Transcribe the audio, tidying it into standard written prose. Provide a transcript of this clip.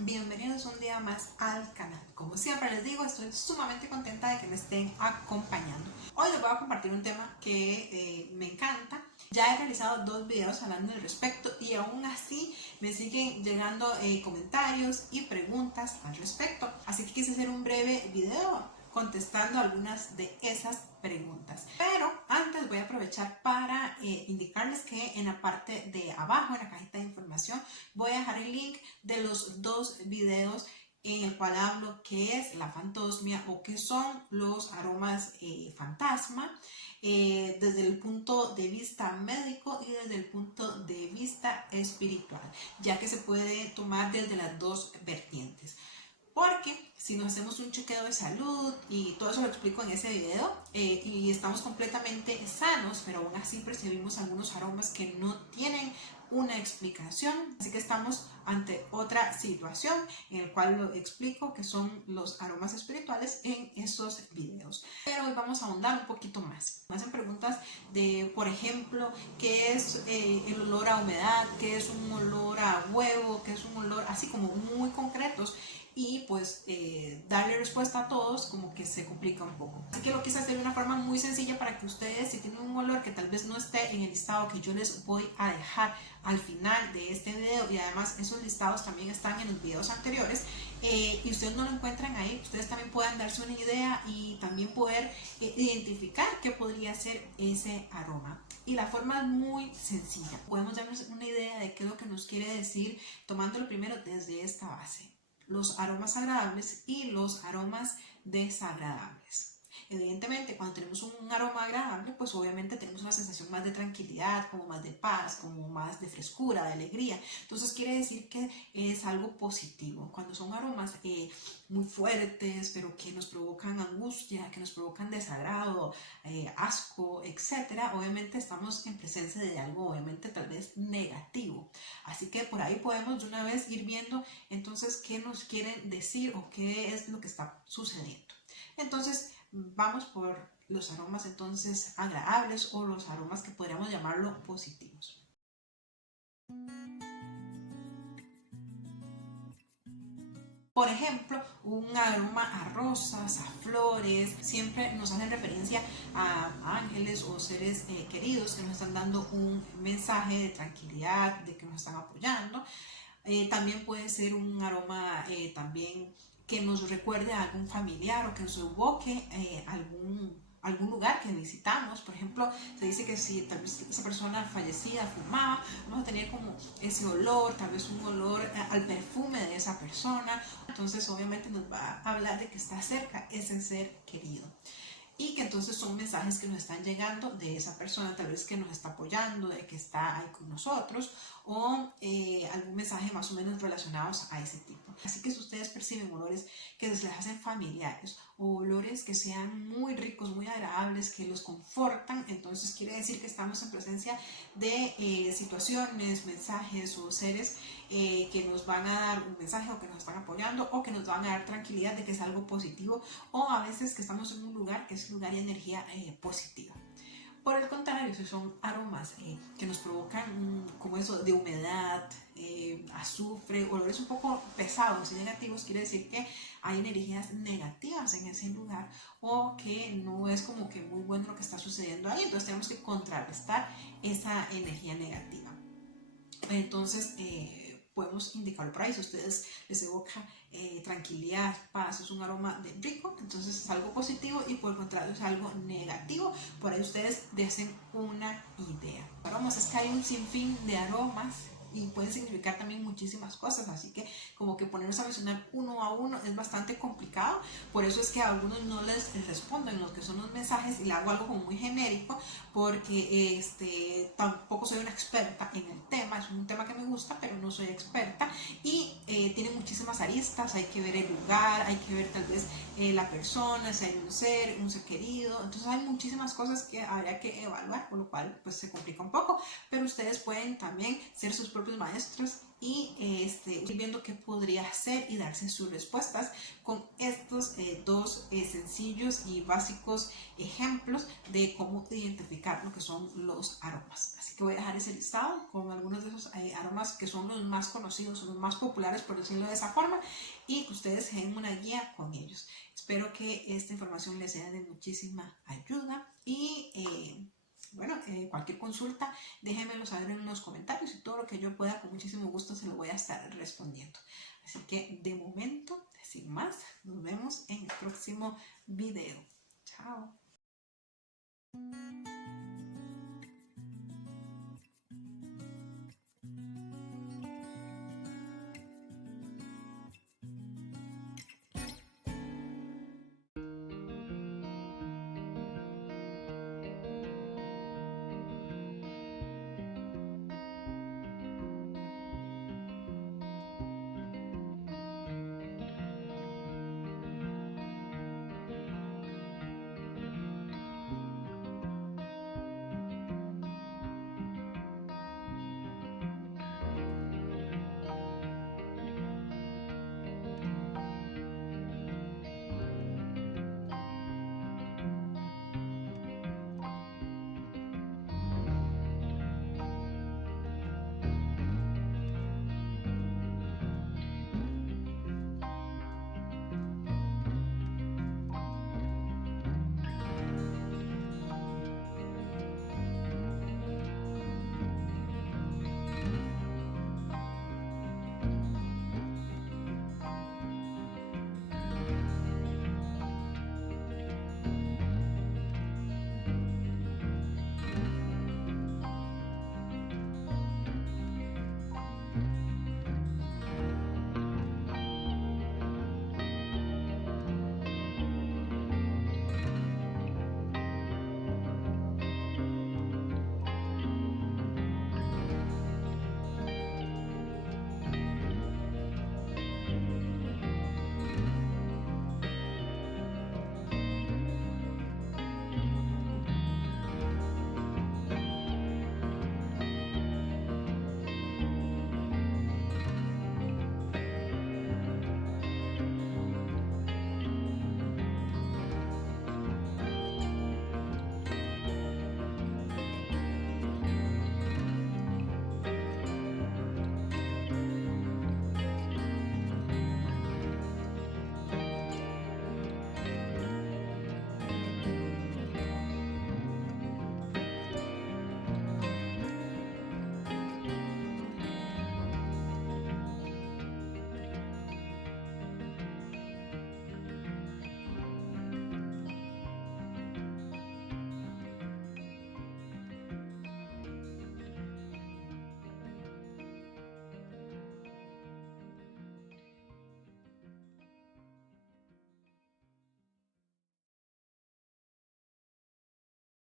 Bienvenidos un día más al canal. Como siempre les digo, estoy sumamente contenta de que me estén acompañando. Hoy les voy a compartir un tema que me encanta. Ya he realizado 2 videos hablando al respecto y aún así me siguen llegando comentarios y preguntas al respecto. Así que quise hacer un breve video contestando algunas de esas preguntas. Pero antes voy a aprovechar para indicarles que en la parte de abajo, en la cajita de información, voy a dejar el link de los 2 videos en el cual hablo qué es la fantosmia o qué son los aromas fantasma desde el punto de vista médico y desde el punto de vista espiritual, ya que se puede tomar desde las 2 vertientes. Porque si nos hacemos un chequeo de salud, y todo eso lo explico en ese video, y estamos completamente sanos, pero aún así percibimos algunos aromas que no tienen una explicación, así que estamos ante otra situación en el cual lo explico que son los aromas espirituales en esos videos. Pero hoy vamos a ahondar un poquito más. Me hacen preguntas de, por ejemplo, qué es el olor a humedad, qué es un olor a huevo, qué es un olor así como muy concretos. Y pues darle respuesta a todos como que se complica un poco. Así que lo quise hacer de una forma muy sencilla para que ustedes, si tienen un olor que tal vez no esté en el listado que yo les voy a dejar al final de este video, y además esos listados también están en los videos anteriores, y ustedes no lo encuentran ahí, ustedes también puedan darse una idea y también poder identificar qué podría ser ese aroma. Y la forma es muy sencilla. Podemos darnos una idea de qué es lo que nos quiere decir tomándolo primero desde esta base: los aromas agradables y los aromas desagradables. Evidentemente, cuando tenemos un aroma agradable, pues obviamente tenemos una sensación más de tranquilidad, como más de paz, como más de frescura, de alegría. Entonces quiere decir que es algo positivo. Cuando son aromas muy fuertes, pero que nos provocan angustia, que nos provocan desagrado, asco, etcétera, obviamente estamos en presencia de algo, obviamente tal vez negativo. Así que por ahí podemos de una vez ir viendo entonces qué nos quieren decir o qué es lo que está sucediendo. Entonces vamos por los aromas entonces agradables, o los aromas que podríamos llamarlo positivos. Por ejemplo, un aroma a rosas, a flores, siempre nos hacen referencia a ángeles o seres queridos que nos están dando un mensaje de tranquilidad, de que nos están apoyando. También puede ser un aroma también que nos recuerde a algún familiar o que nos evoque algún lugar que visitamos. Por ejemplo, se dice que si tal vez esa persona fallecida fumaba, vamos a tener como ese olor, tal vez un olor al perfume de esa persona. Entonces obviamente nos va a hablar de que está cerca ese ser querido, y que entonces son mensajes que nos están llegando de esa persona tal vez que nos está apoyando, de que está ahí con nosotros, o algún mensaje más o menos relacionados a ese tipo. Así que si ustedes perciben olores que les hacen familiares, o olores que sean muy ricos, muy agradables, que los confortan, entonces quiere decir que estamos en presencia de situaciones, mensajes o seres que nos van a dar un mensaje, o que nos están apoyando, o que nos van a dar tranquilidad de que es algo positivo, o a veces que estamos en un lugar que es lugar y energía positiva. Por el contrario, si son aromas que nos provocan como eso de humedad, azufre, olores un poco pesados y negativos, quiere decir que hay energías negativas en ese lugar, o que no es como que muy bueno lo que está sucediendo ahí. Entonces tenemos que contrarrestar esa energía negativa. Entonces podemos indicarlo por ahí. Si a ustedes les evoca tranquilidad, paz, es un aroma rico, entonces es algo positivo, y por el contrario es algo negativo, por ahí ustedes desen una idea. Aromas, es que hay un sinfín de aromas y pueden significar también muchísimas cosas, así que como que ponernos a mencionar uno a uno es bastante complicado. Por eso es que a algunos no les respondo en lo que son los mensajes y le hago algo como muy genérico, porque tampoco soy una experta en el tema. Es un tema que me gusta, pero no soy experta, y tiene muchísimas aristas. Hay que ver el lugar, hay que ver tal vez la persona, si hay un ser querido. Entonces hay muchísimas cosas que habría que evaluar, por lo cual pues se complica un poco, pero ustedes pueden también ser sus propios maestros y ir viendo qué podría hacer y darse sus respuestas con estos dos sencillos y básicos ejemplos de cómo identificar lo que son los aromas. Así que voy a dejar ese listado con algunos de esos aromas que son los más conocidos, los más populares, por decirlo de esa forma, y que ustedes den una guía con ellos. Espero que esta información les sea de muchísima ayuda y bueno, cualquier consulta déjenmelo saber en los comentarios y todo lo que yo pueda con muchísimo gusto se lo voy a estar respondiendo. Así que de momento, sin más, nos vemos en el próximo video. Chao.